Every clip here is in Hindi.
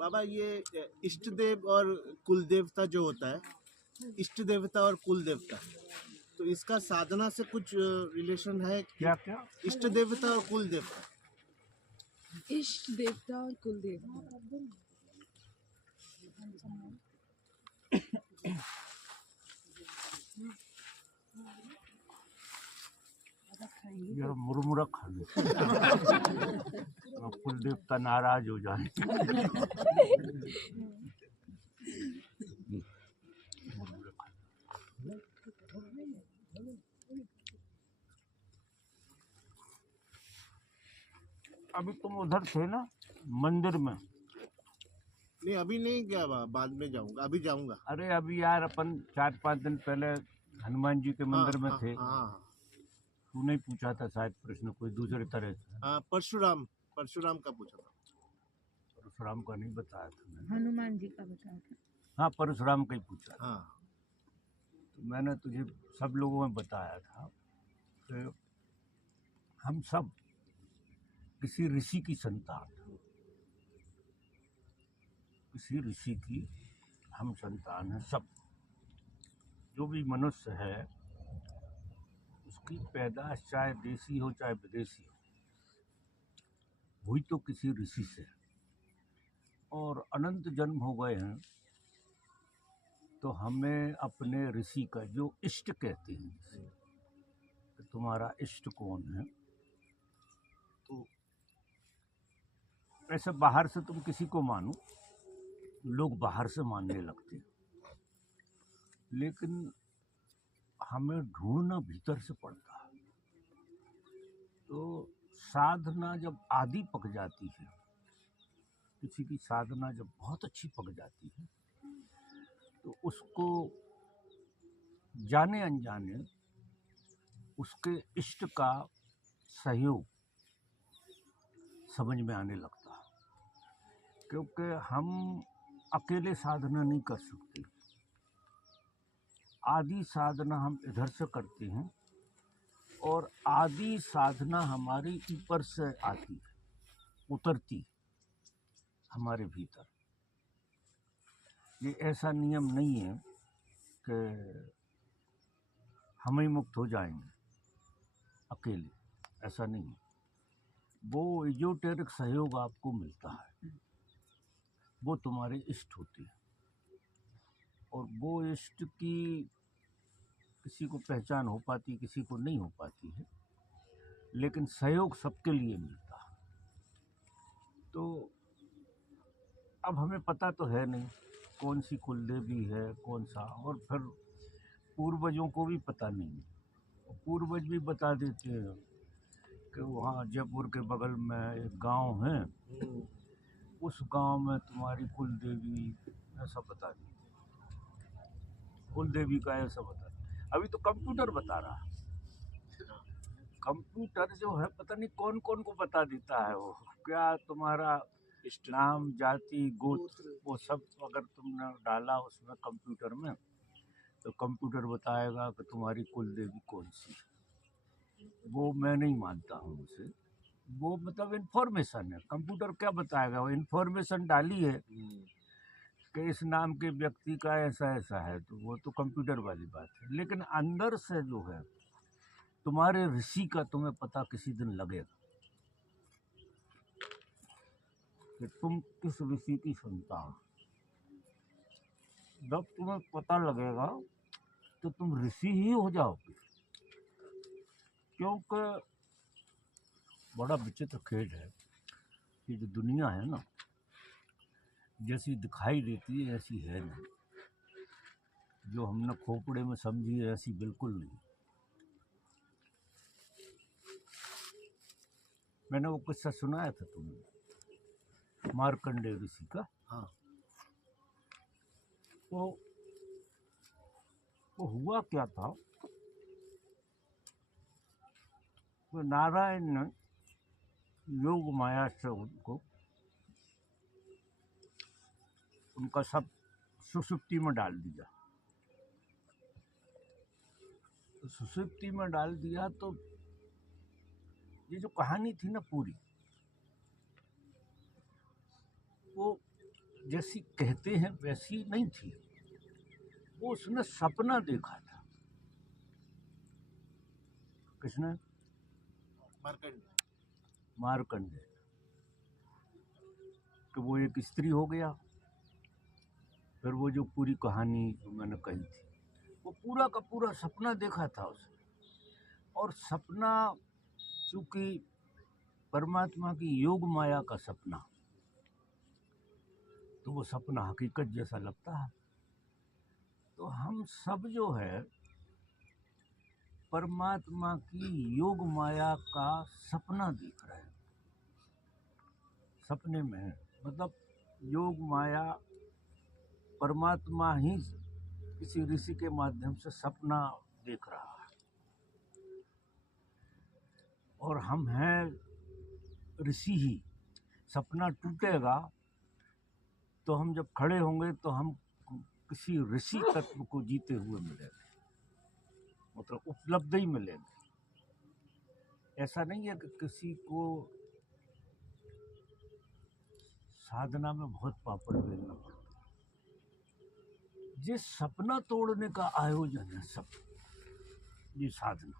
बाबा ये इष्ट देव और कुल देवता जो होता है, इष्ट देवता और कुल देवता, तो इसका साधना से कुछ रिलेशन है? क्या क्या? इष्ट देवता और कुल देवता। इष्ट देवता और कुल देवता। यार मुरमुरा खा लो कुल देवता नाराज हो जाए। मुरमुरा खा लो। अभी तुम उधर थे ना मंदिर में? नहीं अभी नहीं गया, बाद में जाऊंगा, अभी जाऊंगा। अरे अभी यार अपन 4-5 दिन पहले हनुमान जी के मंदिर में थे। हाँ, तू नहीं पूछा था शायद प्रश्न कोई दूसरे तरह से? हाँ, परशुराम का पूछा था। परशुराम का नहीं बताया था मैंने, हनुमान जी का बताया था। हाँ परशुराम का ही पूछा था। हाँ, तो मैंने तुझे सब लोगों में बताया था कि हम सब किसी ऋषि की संतान, किसी ऋषि की हम संतान हैं सब। जो भी मनुष्य है उसकी पैदाश चाहे देसी हो चाहे विदेशी हो, वही तो किसी ऋषि से है। और अनंत जन्म हो गए हैं तो हमें अपने ऋषि का जो इष्ट कहते हैं, जिसे कि तुम्हारा इष्ट कौन है, तो ऐसे बाहर से तुम किसी को मानो, लोग बाहर से मानने लगते हैं, लेकिन हमें ढूंढना भीतर से पड़ता है। तो साधना जब आदि पक जाती है, किसी की साधना जब बहुत अच्छी पक जाती है, तो उसको जाने अनजाने उसके इष्ट का सहयोग समझ में आने लगता है। क्योंकि हम अकेले साधना नहीं कर सकते, आदि साधना हम इधर से करते हैं और आदि साधना हमारे ऊपर से आती है, उतरती हमारे भीतर। ये ऐसा नियम नहीं है कि हम ही मुक्त हो जाएंगे अकेले, ऐसा नहीं है। वो इजोटेरिक सहयोग आपको मिलता है, वो तुम्हारे इष्ट होते हैं, और वो इष्ट की किसी को पहचान हो पाती, किसी को नहीं हो पाती है, लेकिन सहयोग सबके लिए मिलता है। तो अब हमें पता तो है नहीं कौन सी कुल देवी है, कौन सा, और फिर पूर्वजों को भी पता नहीं है। पूर्वज भी बता देते हैं कि वहाँ जयपुर के बगल में एक गांव है, उस गांव में तुम्हारी कुल देवी, ऐसा बता देते, कुल देवी का ऐसा बता। अभी तो कंप्यूटर बता रहा है, कंप्यूटर जो है पता नहीं कौन कौन को बता देता है, वो क्या तुम्हारा नाम, जाति, गोत्र, वो सब अगर तुमने डाला उसमें कंप्यूटर में, तो कंप्यूटर बताएगा कि तुम्हारी कुल देवी कौन सी है। वो मैं नहीं मानता हूँ उसे, वो मतलब इन्फॉर्मेशन है। कंप्यूटर क्या बताएगा, वो इन्फॉर्मेशन डाली है कि इस नाम के व्यक्ति का ऐसा ऐसा है, तो वो तो कंप्यूटर वाली बात है। लेकिन अंदर से जो है तुम्हारे ऋषि का तुम्हें पता किसी दिन लगेगा कि तुम किस ऋषि की संतान। जब तुम्हें पता लगेगा तो तुम ऋषि ही हो जाओगे। क्योंकि बड़ा विचित्र खेल है कि जो दुनिया है ना, जैसी दिखाई देती है ऐसी है नहीं। जो हमने खोपड़े में समझी है ऐसी बिल्कुल नहीं। मैंने वो किस्सा सुनाया था तुमने, मार्कंडेय ऋषि का। हाँ, वो हुआ क्या था, तो नारायण ने योग माया से उनको, उनका सब सुषुप्ति में डाल दिया। तो सुषुप्ति में डाल दिया तो ये जो कहानी थी ना पूरी, वो जैसी कहते हैं वैसी नहीं थी। वो उसने सपना देखा था। किसने? मार्कंड। मार्कंडेय। कि वो एक स्त्री हो गया। फिर वो जो पूरी कहानी मैंने कही थी, वो पूरा का पूरा सपना देखा था उसने। और सपना चूंकि परमात्मा की योग माया का सपना, तो वो सपना हकीकत जैसा लगता है। तो हम सब जो है परमात्मा की योग माया का सपना देख रहे हैं। सपने में है, मतलब योग माया परमात्मा ही किसी ऋषि के माध्यम से सपना देख रहा है। और हम हैं ऋषि ही। सपना टूटेगा तो हम जब खड़े होंगे तो हम किसी ऋषि तत्व को जीते हुए मिलेंगे, मतलब उपलब्धि मिलेंगे। ऐसा नहीं है कि किसी को साधना में बहुत पापड़ बेलना पड़ता। ये सपना तोड़ने का आयोजन है सब, ये साधना।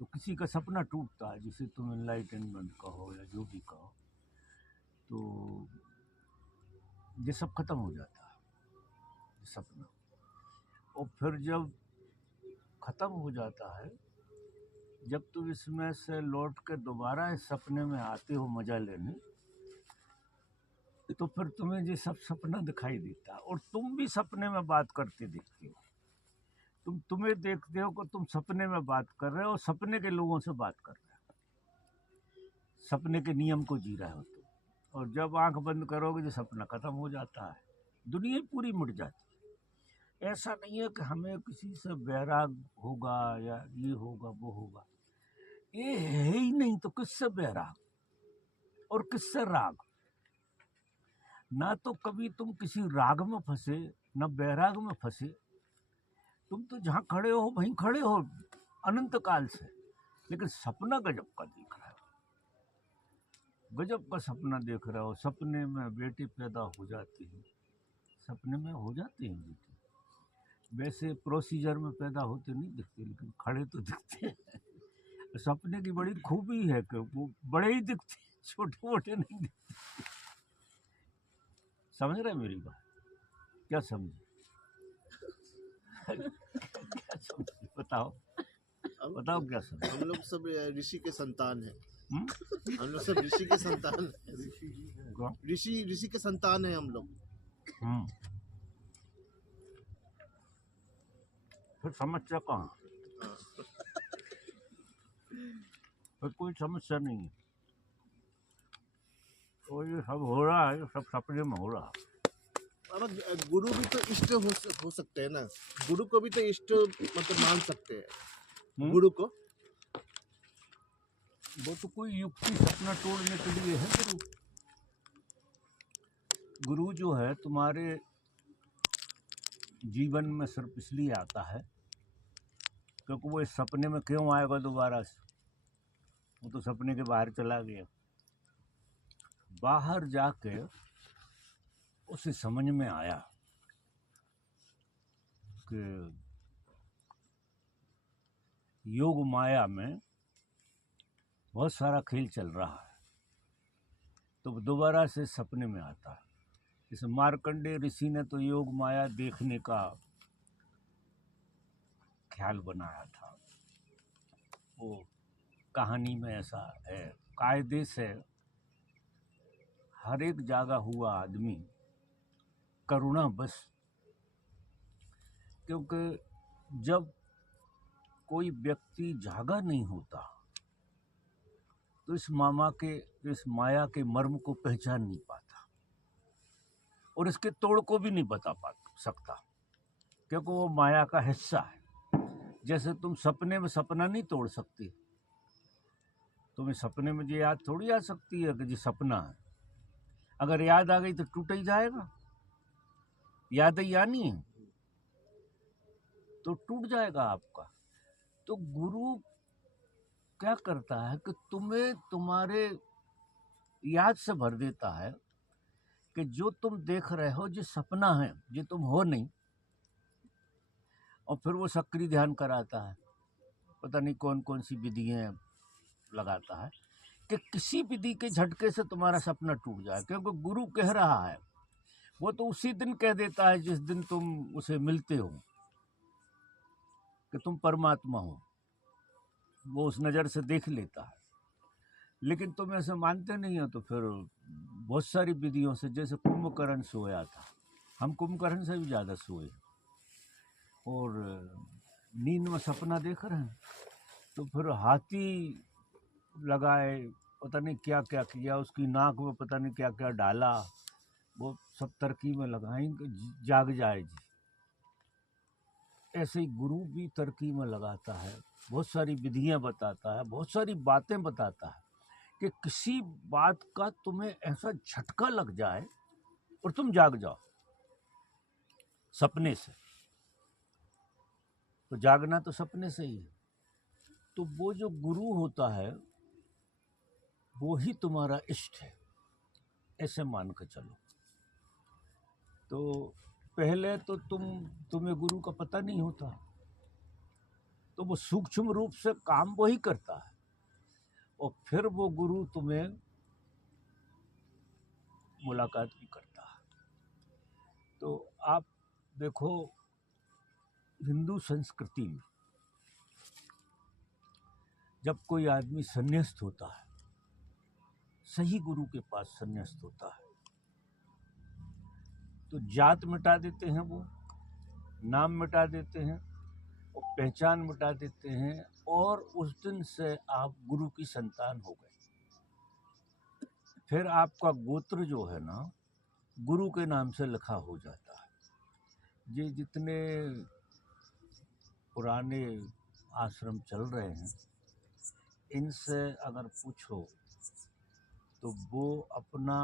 तो किसी का सपना टूटता है, जिसे तुम एनलाइटनमेंट कहो या जो भी कहो, तो ये सब खत्म हो जाता है, ये सपना। और फिर जब खत्म हो जाता है, जब तुम इसमें से लौट के दोबारा इस सपने में आते हो मजा लेने, तो फिर तुम्हें ये सब सपना दिखाई देता है। और तुम भी सपने में बात करते देखते हो। तुम्हें देखते हो कि तुम सपने में बात कर रहे हो, सपने के लोगों से बात कर रहे हो, सपने के नियम को जी रहे हो तुम। और जब आंख बंद करोगे तो सपना खत्म हो जाता है, दुनिया पूरी मिट जाती है। ऐसा नहीं है कि हमें किसी से बैराग होगा या ये होगा वो होगा, ये है ही नहीं। तो किससे बैराग और किससे राग? ना तो कभी तुम किसी राग में फंसे, न बैराग में फंसे। तुम तो जहाँ खड़े हो वहीं खड़े हो अनंत काल से। लेकिन सपना गजब का देख रहे हो, गजब का सपना देख रहे हो। सपने में बेटे पैदा हो जाते हैं, सपने में हो जाते हैं बेटे। वैसे प्रोसीजर में पैदा होते नहीं दिखते, लेकिन खड़े तो दिखते हैं। सपने की बड़ी खूबी है कि वो बड़े ही दिखते, छोटे मोटे नहीं दिखते। समझ रहे मेरी बात? क्या समझे? क्या समझे? बताओ बताओ क्या समझे? हम लोग सब ऋषि के संतान हैं। हम्म? हम लोग सब ऋषि के संतान हैं। कौन? ऋषि के संतान हैं हम लोग। फिर समस्या कहाँ? फिर कोई समस्या नहीं है। तो ये सब हो रहा है, सब सपने में हो रहा है। अब गुरु भी तो इष्ट हो सकते हैं ना। गुरु को भी तो इष्ट मतलब मान सकते हैं। गुरु को वो तो कोई युक्ति सपना तोड़ने के लिए है। गुरु जो है तुम्हारे जीवन में सिर्फ इसलिए आता है क्योंकि वो इस सपने में क्यों आएगा दोबारा से? वो तो सपने के बाहर चला गया। बाहर जाके उसे समझ में आया कि योग माया में बहुत सारा खेल चल रहा है, तो दोबारा से सपने में आता है। इस मार्कंडेय ऋषि ने तो योग माया देखने का ख्याल बनाया था। वो कहानी में ऐसा है, कायदे से हर एक जागा हुआ आदमी करुणा बस, क्योंकि जब कोई व्यक्ति जागा नहीं होता तो इस माया के मर्म को पहचान नहीं पाता और इसके तोड़ को भी नहीं बता सकता, क्योंकि वो माया का हिस्सा है। जैसे तुम सपने में सपना नहीं तोड़ सकते, तुम्हें सपने में ये याद थोड़ी आ सकती है कि ये सपना है। अगर याद आ गई तो टूट ही जाएगा। याद ही आनी है तो टूट जाएगा आपका। तो गुरु क्या करता है कि तुम्हें तुम्हारे याद से भर देता है कि जो तुम देख रहे हो जो सपना है, ये तुम हो नहीं। और फिर वो सक्रिय ध्यान कराता है, पता नहीं कौन कौन सी विधियाँ लगाता है कि किसी विधि के झटके से तुम्हारा सपना टूट जाए, क्योंकि गुरु कह रहा है। वो तो उसी दिन कह देता है जिस दिन तुम उसे मिलते हो कि तुम परमात्मा हो, वो उस नज़र से देख लेता है। लेकिन तुम ऐसे मानते नहीं हो, तो फिर बहुत सारी विधियों से, जैसे कुंभकर्ण सोया था, हम कुंभकर्ण से भी ज़्यादा सोए और नींद में सपना देख रहे हैं, तो फिर हाथी लगाए, पता नहीं क्या क्या किया, उसकी नाक में पता नहीं क्या क्या डाला, वो सब तरकीबें लगाई कि जाग जाए जी। ऐसे ही गुरु भी तरकीबें लगाता है, बहुत सारी विधियां बताता है, बहुत सारी बातें बताता है कि किसी बात का तुम्हें ऐसा झटका लग जाए और तुम जाग जाओ सपने से। तो जागना तो सपने से ही है। तो वो जो गुरु होता है वो ही तुम्हारा इष्ट है, ऐसे मान कर चलो। तो पहले तो तुम्हें गुरु का पता नहीं होता, तो वो सूक्ष्म रूप से काम वही करता है, और फिर वो गुरु तुम्हें मुलाकात भी करता है। तो आप देखो, हिंदू संस्कृति में जब कोई आदमी संन्यास्त होता है, सही गुरु के पास संन्यास्त होता है, तो जात मिटा देते हैं, वो नाम मिटा देते हैं और पहचान मिटा देते हैं, और उस दिन से आप गुरु की संतान हो गए। फिर आपका गोत्र जो है ना, गुरु के नाम से लिखा हो जाता है। ये जितने पुराने आश्रम चल रहे हैं, इनसे अगर पूछो तो वो अपना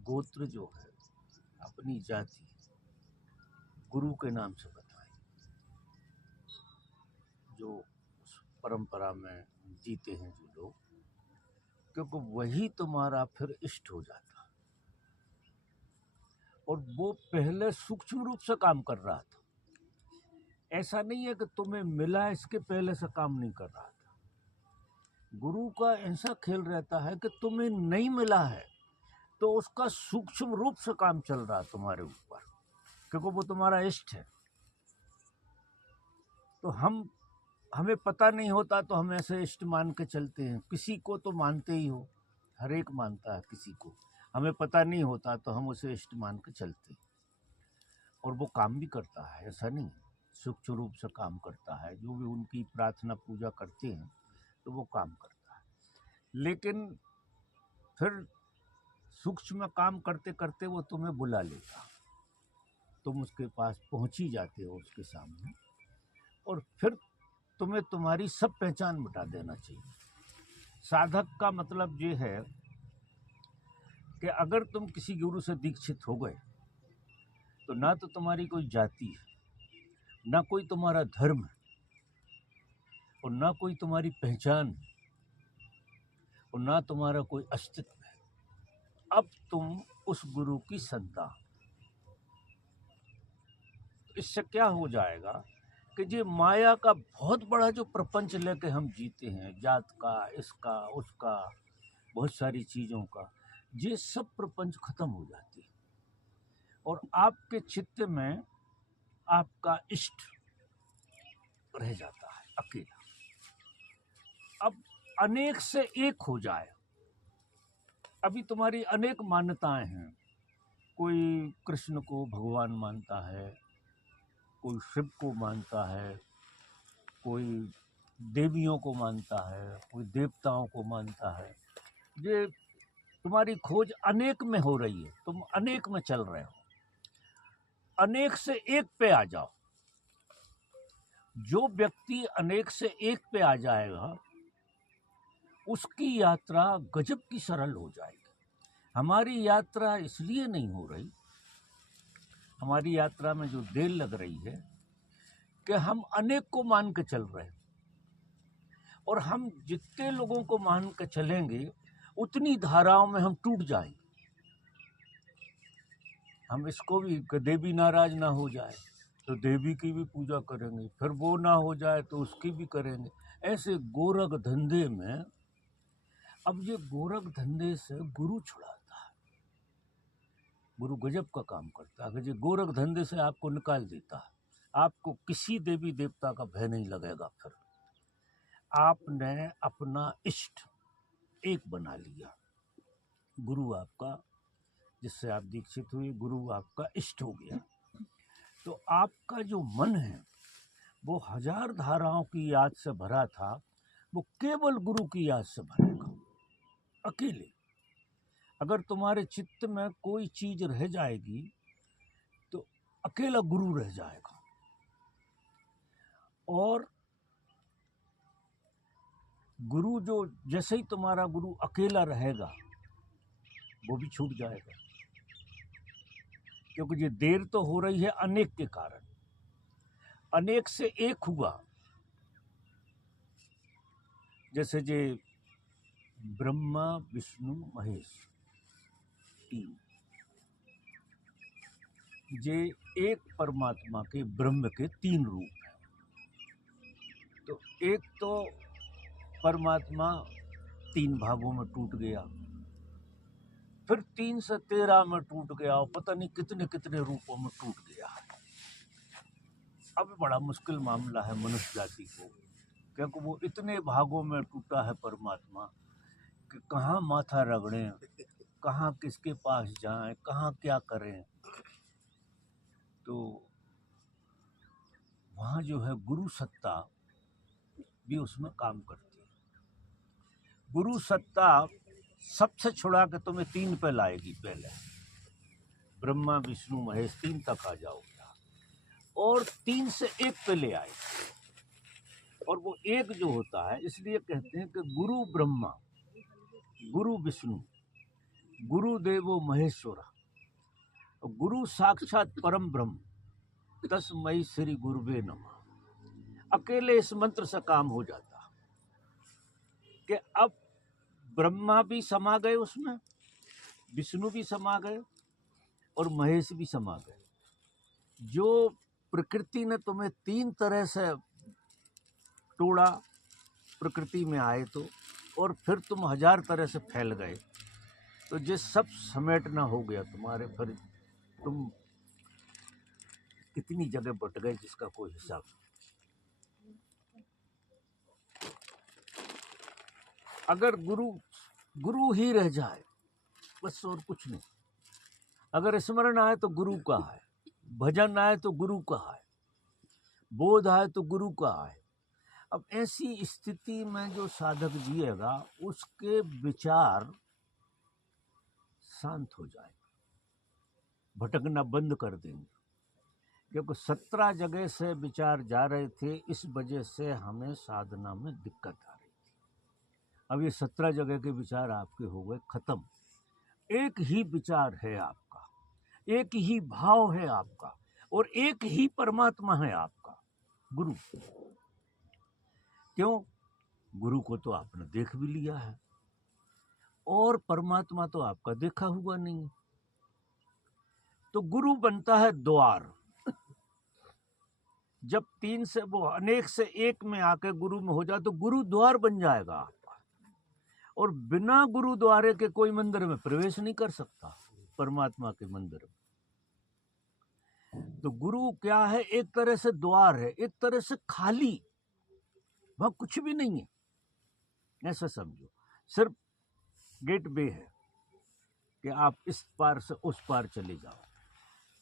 गोत्र जो है, अपनी जाति गुरु के नाम से बताएं, जो उस परंपरा में जीते हैं जो लोग, क्योंकि वही तुम्हारा फिर इष्ट हो जाता। और वो पहले सूक्ष्म रूप से काम कर रहा था, ऐसा नहीं है कि तुम्हें मिला इसके पहले से काम नहीं कर रहा था। गुरु का ऐसा खेल रहता है कि तुम्हें नहीं मिला है तो उसका सूक्ष्म रूप से काम चल रहा है तुम्हारे ऊपर, क्योंकि वो तुम्हारा इष्ट है। तो हमें पता नहीं होता तो हम ऐसे इष्ट मान के चलते हैं। किसी को तो मानते ही हो, हर एक मानता है किसी को, हमें पता नहीं होता तो हम उसे इष्ट मान के चलते हैं। और वो काम भी करता है, ऐसा नहीं, सूक्ष्म रूप से काम करता है। जो भी उनकी प्रार्थना पूजा करते हैं तो वो काम करता है। लेकिन फिर सूक्ष्म काम करते करते वो तुम्हें बुला लेता, तुम उसके पास पहुंच ही जाते हो उसके सामने, और फिर तुम्हें तुम्हारी सब पहचान मिटा देना चाहिए। साधक का मतलब ये है कि अगर तुम किसी गुरु से दीक्षित हो गए तो ना तो तुम्हारी कोई जाति है, ना कोई तुम्हारा धर्म है, और ना कोई तुम्हारी पहचान है, और ना तुम्हारा कोई अस्तित्व है। अब तुम उस गुरु की संतान। इससे क्या हो जाएगा कि ये माया का बहुत बड़ा जो प्रपंच लेके हम जीते हैं, जात का, इसका, उसका, बहुत सारी चीज़ों का, ये सब प्रपंच खत्म हो जाती है, और आपके चित्त में आपका इष्ट रह जाता है अकेला। अब अनेक से एक हो जाए। अभी तुम्हारी अनेक मान्यताएं हैं, कोई कृष्ण को भगवान मानता है, कोई शिव को मानता है, कोई देवियों को मानता है, कोई देवताओं को मानता है। ये तुम्हारी खोज अनेक में हो रही है, तुम अनेक में चल रहे हो। अनेक से एक पे आ जाओ। जो व्यक्ति अनेक से एक पे आ जाएगा उसकी यात्रा गजब की सरल हो जाएगी। हमारी यात्रा इसलिए नहीं हो रही, हमारी यात्रा में जो देर लग रही है कि हम अनेक को मान के चल रहे हैं, और हम जितने लोगों को मान के चलेंगे उतनी धाराओं में हम टूट जाएंगे। हम इसको भी कि देवी नाराज ना हो जाए तो देवी की भी पूजा करेंगे, फिर वो ना हो जाए तो उसकी भी करेंगे। ऐसे गोरख धंधे में, अब ये गोरख धंधे से गुरु छुड़ाता है। गुरु गजब का काम करता है कि ये गोरख धंधे से आपको निकाल देता है। आपको किसी देवी देवता का भय नहीं लगेगा। फिर आपने अपना इष्ट एक बना लिया। गुरु आपका, जिससे आप दीक्षित हुए, गुरु आपका इष्ट हो गया। तो आपका जो मन है वो हजार धाराओं की याद से भरा था, वो केवल गुरु की याद से भरेगा, अकेले। अगर तुम्हारे चित्त में कोई चीज रह जाएगी तो अकेला गुरु रह जाएगा, और गुरु जो, जैसे ही तुम्हारा गुरु अकेला रहेगा वो भी छूट जाएगा, क्योंकि ये देर तो हो रही है अनेक के कारण। अनेक से एक हुआ, जैसे जे ब्रह्मा विष्णु महेश तीन, जे एक परमात्मा के, ब्रह्म के तीन रूप हैं। तो एक तो परमात्मा तीन भागों में टूट गया, फिर 3 से 13 में टूट गया, और पता नहीं कितने कितने रूपों में टूट गया। अब बड़ा मुश्किल मामला है मनुष्य जाति को, क्योंकि वो इतने भागों में टूटा है परमात्मा कि कहाँ माथा रगड़ें, कहाँ किसके पास जाएं, कहाँ क्या करें। तो वहाँ जो है गुरु सत्ता भी उसमें काम करती है। गुरु सत्ता सबसे छुड़ा के तुम्हें 3 पे लाएगी। पहले ब्रह्मा विष्णु महेश 3 तक आ जाओगे, और 3 से 1 पे ले आएगी। और वो एक जो होता है, इसलिए कहते हैं कि गुरु ब्रह्मा, गुरु विष्णु, गुरु देवो महेश्वरा, गुरु साक्षात परम ब्रह्म, तस्मै श्री गुरुवे नमः। अकेले इस मंत्र से काम हो जाता कि अब ब्रह्मा भी समा गए उसमें, विष्णु भी समा गए, और महेश भी समा गए। जो प्रकृति ने तुम्हें 3 तरह से तोड़ा, प्रकृति में आए तो, और फिर तुम 1000 तरह से फैल गए, तो ये सब समेटना हो गया तुम्हारे। फिर तुम कितनी जगह बट गए जिसका कोई हिसाब नहीं। अगर गुरु ही रह जाए बस, और कुछ नहीं। अगर स्मरण आए तो गुरु का है, भजन आए तो गुरु का है, बोध आए तो गुरु का है। अब ऐसी स्थिति में जो साधक जिएगा उसके विचार शांत हो जाएंगे, भटकना बंद कर देंगे। क्योंकि 17 जगह से विचार जा रहे थे, इस वजह से हमें साधना में दिक्कत आ रही थी। अब ये 17 जगह के विचार आपके हो गए खत्म। एक ही विचार है आपका, एक ही भाव है आपका, और एक ही परमात्मा है आपका, गुरु। क्यों? गुरु को तो आपने देख भी लिया है, और परमात्मा तो आपका देखा हुआ नहीं। तो गुरु बनता है द्वार। जब 3 से वो अनेक से एक में आकर गुरु में हो जाए तो गुरु द्वार बन जाएगा आपका, और बिना गुरु द्वारे के कोई मंदिर में प्रवेश नहीं कर सकता, परमात्मा के मंदिर में। तो गुरु क्या है? एक तरह से द्वार है, एक तरह से खाली, वहां कुछ भी नहीं है, ऐसा समझो। सिर्फ गेट वे है कि आप इस पार से उस पार चले जाओ।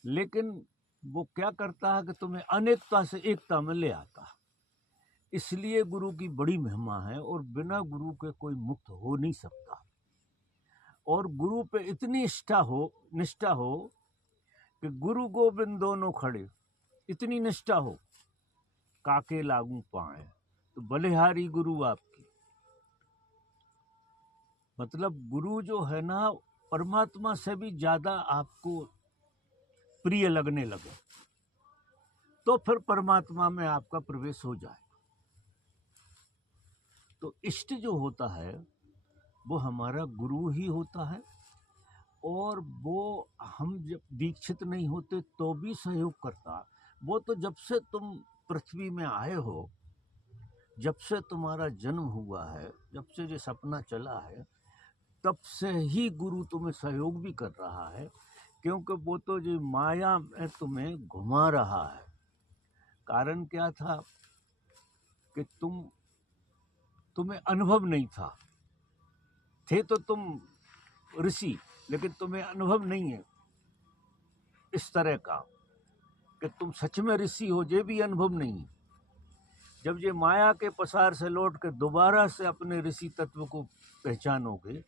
लेकिन वो क्या करता है कि तुम्हें अनेकता से एकता में ले आता है। इसलिए गुरु की बड़ी महिमा है, और बिना गुरु के कोई मुक्त हो नहीं सकता। और गुरु पे इतनी निष्ठा हो कि गुरु गोविंद दोनों खड़े, इतनी निष्ठा हो, काके लागू पाए तो बलिहारी गुरु आपकी। मतलब गुरु जो है ना, परमात्मा से भी ज्यादा आपको प्रिय लगने लगे, तो फिर परमात्मा में आपका प्रवेश हो जाए। तो इष्ट जो होता है वो हमारा गुरु ही होता है, और वो हम जब दीक्षित नहीं होते तो भी सहयोग करता। वो तो जब से तुम पृथ्वी में आए हो, जब से तुम्हारा जन्म हुआ है, जब से ये सपना चला है, तब से ही गुरु तुम्हें सहयोग भी कर रहा है, क्योंकि वो तो ये माया में तुम्हें घुमा रहा है। कारण क्या था कि तुम्हें अनुभव नहीं था, थे तो तुम ऋषि, लेकिन तुम्हें अनुभव नहीं है इस तरह का कि तुम सच में ऋषि हो, ये भी अनुभव नहीं है। जब ये माया के पसार से लौट कर दोबारा से अपने ऋषि तत्व को पहचानोगे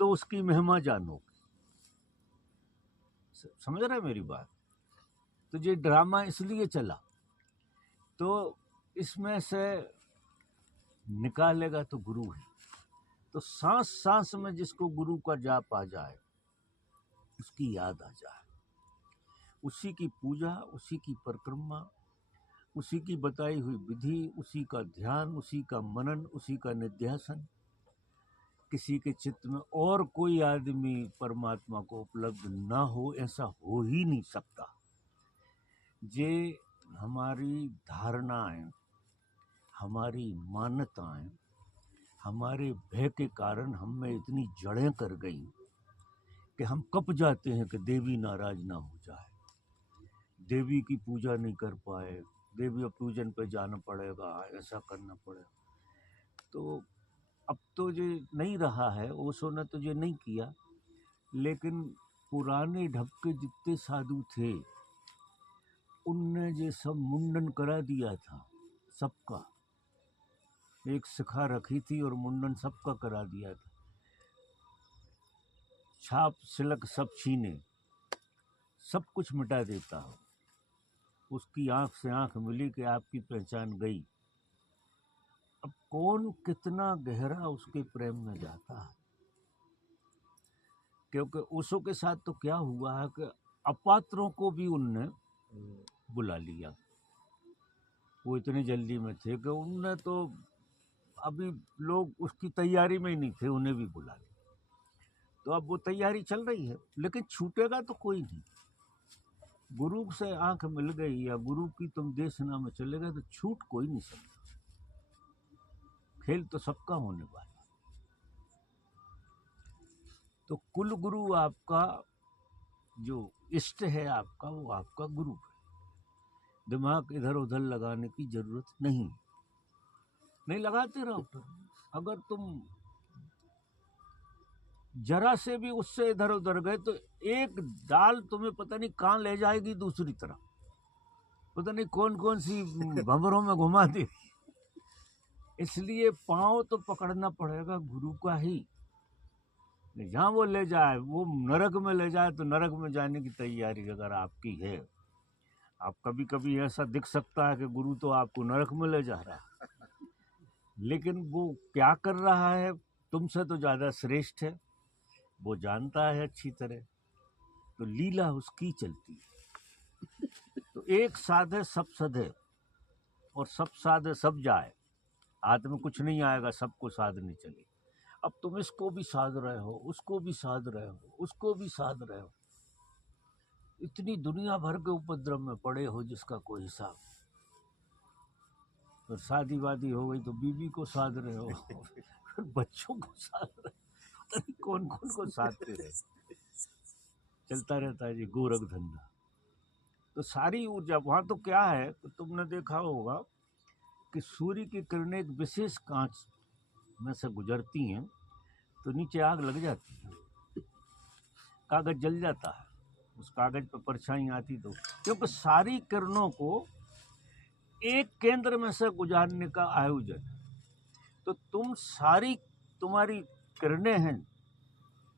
तो उसकी महिमा जानोगे। समझ रहे मेरी बात? तो ये ड्रामा इसलिए चला, तो इसमें से निकालेगा तो गुरु है। तो सांस सांस में जिसको गुरु का जाप आ जाए, उसकी याद आ जाए, उसी की पूजा, उसी की परिक्रमा, उसी की बताई हुई विधि, उसी का ध्यान, उसी का मनन, उसी का निध्यासन, किसी के चित्त में और कोई आदमी परमात्मा को उपलब्ध ना हो, ऐसा हो ही नहीं सकता। ये हमारी धारणाएं, हमारी मान्यताएं, हमारे भय के कारण हम में इतनी जड़ें कर गई कि हम कप जाते हैं कि देवी नाराज ना हो जाए, देवी की पूजा नहीं कर पाए, देवी पूजन पे जाना पड़ेगा, ऐसा करना पड़ेगा। तो अब तो ये नहीं रहा है, ओशो ने तो ये नहीं किया, लेकिन पुराने ढब के जितने साधु थे उनने ये सब मुंडन करा दिया था सबका। एक शिखा रखी थी और मुंडन सबका करा दिया था। छाप सिलक सब छीने, सब कुछ मिटा देता हो। उसकी आंख से आंख मिली कि आपकी पहचान गई। अब कौन कितना गहरा उसके प्रेम में जाता है, क्योंकि ओशो के साथ तो क्या हुआ है कि अपात्रों को भी उनने बुला लिया। वो इतने जल्दी में थे कि उनने तो अभी लोग उसकी तैयारी में ही नहीं थे, उन्हें भी बुला लिया। तो अब वो तैयारी चल रही है, लेकिन छूटेगा तो कोई नहीं। गुरु से आंख मिल गई या गुरु की तुम देशना में चले गए तो छूट कोई नहीं सकता। खेल तो सबका होने वाला। तो कुल गुरु आपका जो इष्ट है आपका, वो आपका गुरु है। दिमाग इधर उधर लगाने की जरूरत नहीं लगाते रहो। अगर तुम जरा से भी उससे इधर उधर गए तो एक दाल तुम्हें पता नहीं कहाँ ले जाएगी, दूसरी तरफ पता नहीं कौन कौन सी भंवरों में घुमा दे। इसलिए पांव तो पकड़ना पड़ेगा गुरु का ही। जहाँ वो ले जाए, वो नरक में ले जाए तो नरक में जाने की तैयारी अगर आपकी है। आप कभी कभी ऐसा दिख सकता है कि गुरु तो आपको नरक में ले जा रहा है, लेकिन वो क्या कर रहा है तुमसे तो ज्यादा श्रेष्ठ है, वो जानता है अच्छी तरह। तो लीला उसकी चलती है। तो एक साधे सब सधे, और सब साधे सब जाए। हाथ में कुछ नहीं आएगा, सबको साधने चले। अब तुम इसको भी साध रहे हो, उसको भी साध रहे हो, उसको भी साध रहे हो। इतनी दुनिया भर के उपद्रव में पड़े हो जिसका कोई हिसाब। तो शादी वादी हो गई तो बीवी को साध रहे हो, फिर बच्चों को साध रहे हो, पता नहीं कौन कौन को साधते रहे। चलता रहता है जी गोरख धंधा। तो सारी ऊर्जा वहाँ तो क्या है, तो तुमने देखा होगा कि सूर्य की किरणें एक विशेष कांच में से गुजरती हैं तो नीचे आग लग जाती है, कागज जल जाता है, उस कागज पर परछाई आती तो, क्योंकि सारी किरणों को एक केंद्र में से गुजारने का आयोजन। तो तुम्हारी किरणें हैं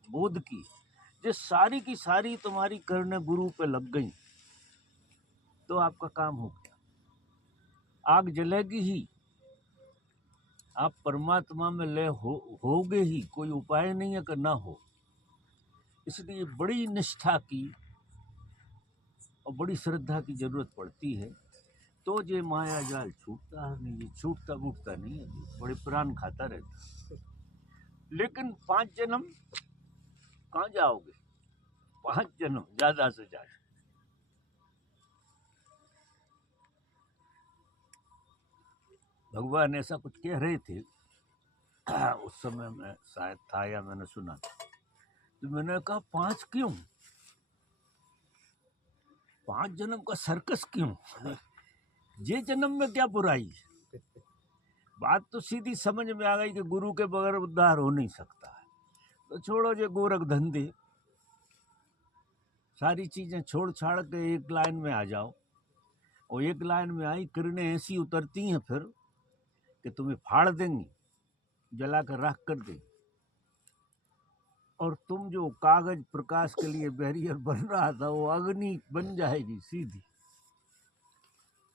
बोध की, जो सारी की सारी तुम्हारी किरणें गुरु पे लग गई तो आपका काम हो गया। आग जलेगी ही, आप परमात्मा में लय होगे ही, कोई उपाय नहीं है कि ना हो। इसलिए बड़ी निष्ठा की और बड़ी श्रद्धा की जरूरत पड़ती है, तो ये माया जाल छूटता है। नहीं, ये छूटता बूटता नहीं है, बड़े प्राण खाता रहता। लेकिन 5 जन्म कहाँ जाओगे? 5 जन्म ज्यादा से ज्यादा। भगवान ऐसा कुछ कह रहे थे उस समय मैं शायद था या मैंने सुना, तो मैंने कहा 5 क्यों, 5 जन्म का सर्कस क्यों, ये जन्म में क्या बुराई है। बात तो सीधी समझ में आ गई कि गुरु के बगैर उद्धार हो नहीं सकता है। तो छोड़ो ये गोरख धंधे, सारी चीजें छोड़ छाड़ के एक लाइन में आ जाओ। और एक लाइन में आई किरणें ऐसी उतरती हैं फिर कि तुम्हें फाड़ देंगी, जला कर राख कर देंगी, और तुम जो कागज प्रकाश के लिए बैरियर बन रहा था वो अग्नि बन जाएगी सीधी।